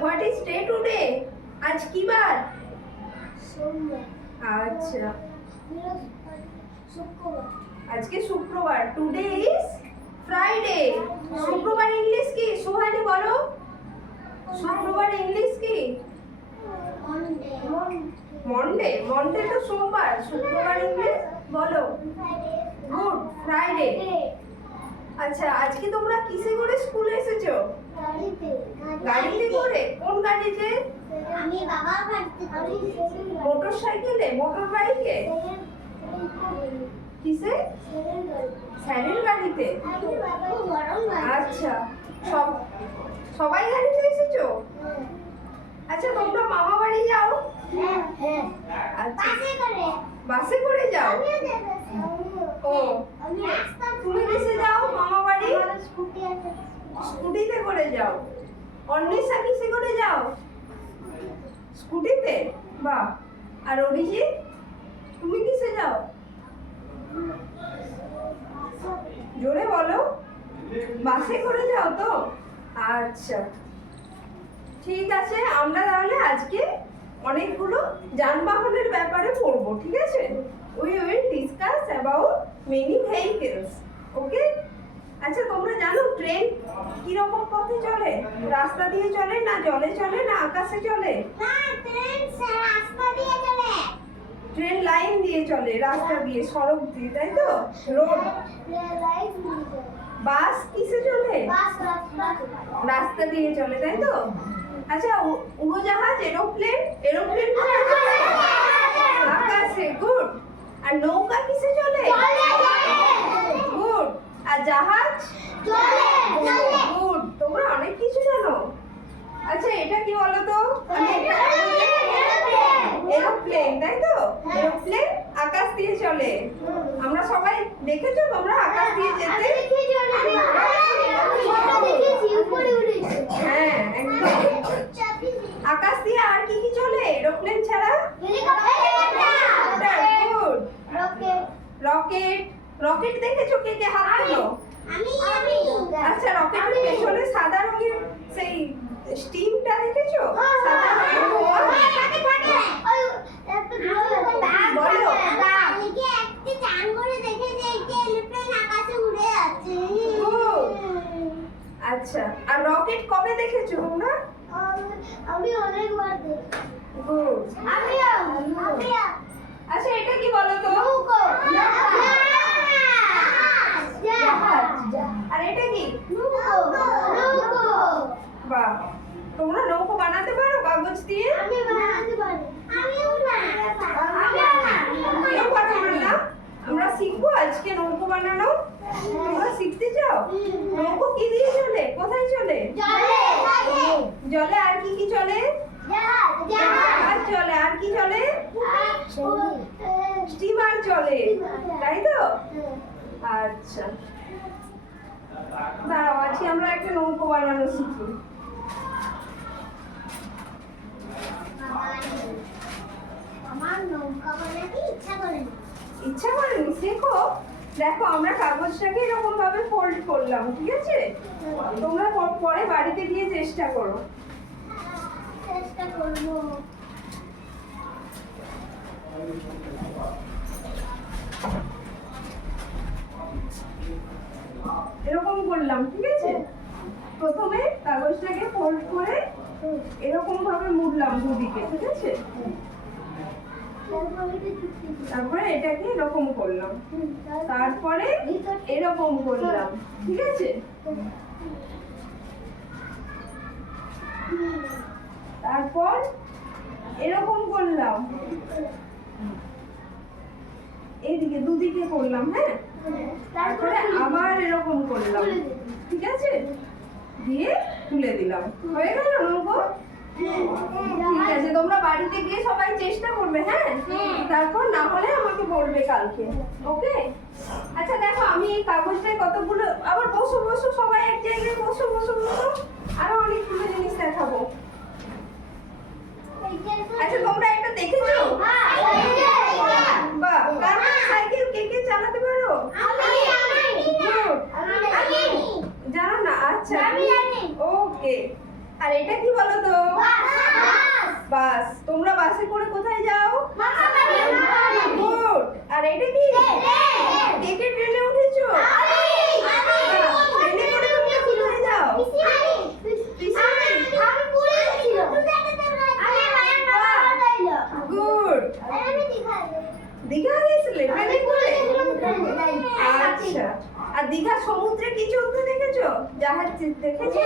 What is day today? আজ কি বার? সোমবার। আচ্ছা, শুক্রবার। আজকে শুক্রবার। Today is Friday. শুক্রবার ইংলিশ কি? সুহানি বলো, শুক্রবার ইংলিশ কি? মন্ডে। মন্ডে তো সোমবার, শুক্রবার ইংলিশ বলো। Good, Friday. আচ্ছা, আজকে তোমরা কিসে করে স্কুলে এসেছো? গাড়িতে করে? কোন গাড়িতে? আমি বাবা গাড়িতে করি। মোটর সাইকেলে, মোটর বাইকে? কিসে? স্যারের গাড়িতে। আচ্ছা, সবাই গাড়িতে এসেছো? আচ্ছা, তোমরা মামা বাড়ি যাও? আচ্ছা, বাসে করে যাও? ও, তুমি কিসে যাও মামা বাড়ি? স্কুটিতে করে যাও। অন্বেষা কিসে করে যাও? স্কুটিতে। বাহ। আর অরিজিৎ, তুমি কিসে যাও? জোরে বলো। বাসে করে যাও তো? আচ্ছা, ঠিক আছে। আমরা তাহলে আজকে অনেকগুলো যানবাহনের ব্যাপারে পড়বো, ঠিক আছে? We will discuss about many vehicles. Okay? আচ্ছা, তোমরা জানো ট্রেন কি রকম পথে চলে? রাস্তা দিয়ে চলে, না জলে চলে, না আকাশে চলে? ট্রেন লাইন দিয়ে চলে, রাস্তা দিয়ে, সড়ক দিয়ে, তাই তো? রোড। বাস কিসে চলে? রাস্তা দিয়ে চলে, তাই তো? আচ্ছা, উড়োজাহাজ, এরোপ্লেন, এরোপ্লেন কোথায় চলে? আকাশে। গুড। আর নৌকা কিসে চলে? গুড। আর জাহাজ? গুড। তোমরা অনেক কিছু জানো। আচ্ছা, এটা কি বলো তো? এরোপ্লেন, তাই তো? এরোপ্লেন আকাশ দিয়ে চলে। আমরা সবাই দেখেছো তোমরা আকাশ দিয়ে যেতে? হ্যাঁ, একদম। আকাশ দিয়ে আর কি কি চলে এরোপ্লেন ছাড়া? গুড। রকেট। রকেট দেখেছো? কে কে হাত তোলো। আচ্ছা, রকেটের পেছনে সাদা রঙের সেই স্টিমটা দেখেছো? সাদা রঙের ধোঁয়া। বলো। আচ্ছা, আর রকেট কবে দেখেছো তোমরা? আমি অনেকবার দেখি। গুড। আচ্ছা, এটা কি বলো তো? আর এটা কি? বাহ, তোমরা নৌকো বানাতে পারো কাগজ দিয়ে? কেউ পারো না? আমরা শিখবো আজকে নৌকো বানানো। তোমরা শিখতে চাও? নৌকো কি দিয়ে চলে? কোথায় চলে? জলে। আর কি কি চলে? জাহাজ চলে। আর কি চলে? স্টিমার চলে, তাই তো? আচ্ছা, দাঁড়াও, আজকে আমরা একটা নৌকো বানানো শিখি। আমার নৌকা বানাতে ইচ্ছা করেনি। ইচ্ছা করেনি? শেখো। দেখো, আমরা কাগজটাকে এরকম ভাবে ফোল্ড করলাম, ঠিক আছে? তোমরা পরে বাড়িতে গিয়ে চেষ্টা করো। চেষ্টা করবো। এরকম করলাম, ঠিক আছে? প্রথমে কাগজটাকে ফোল্ড করে এরকম ভাবে মুড়লাম দুদিকে, ঠিক আছে? তারপরে এটাকে এরকম করলাম, তারপরে এরকম করলাম, ঠিক আছে? তারপর এরকম করলাম, এইদিকে দুদিকে করলাম, হ্যাঁ? তারপরে আবার এরকম করলাম, ঠিক আছে? দিয়ে তুলে দিলাম। হয়ে গেল নৌকো? ঠিক আছে, তোমরা বাড়িতে গিয়ে সবাই চেষ্টা করবে, হ্যাঁ? তারপর না হলে আমাকে বলবে কালকে, ওকে? আচ্ছা, দেখো, আমি এই কাগজটায় কতগুলো, আবার বসো বসো, সবাই এক জায়গায় বসো বসো বসো, আরো অনেকগুলো জিনিস দেখাবো। আচ্ছা, তোমরা একটা দেখেছো? বাহ, কার সাইকেল কে কে চালাতে পারো? জানো না? আচ্ছা, আর এটা কি বলো তো? বাস। তোমরা বাসে করে কোথায় যাও? গুড। আর এটা কি? কে কে ট্রেনে উঠেছো? ট্রেনে করে তোমরা কোথায় যাও? গুড। দীঘা গেছিলে ট্রেনে করে? আচ্ছা। আর দীঘা সমুদ্রে কি চলতে দেখেছো? জাহাজ দেখেছো?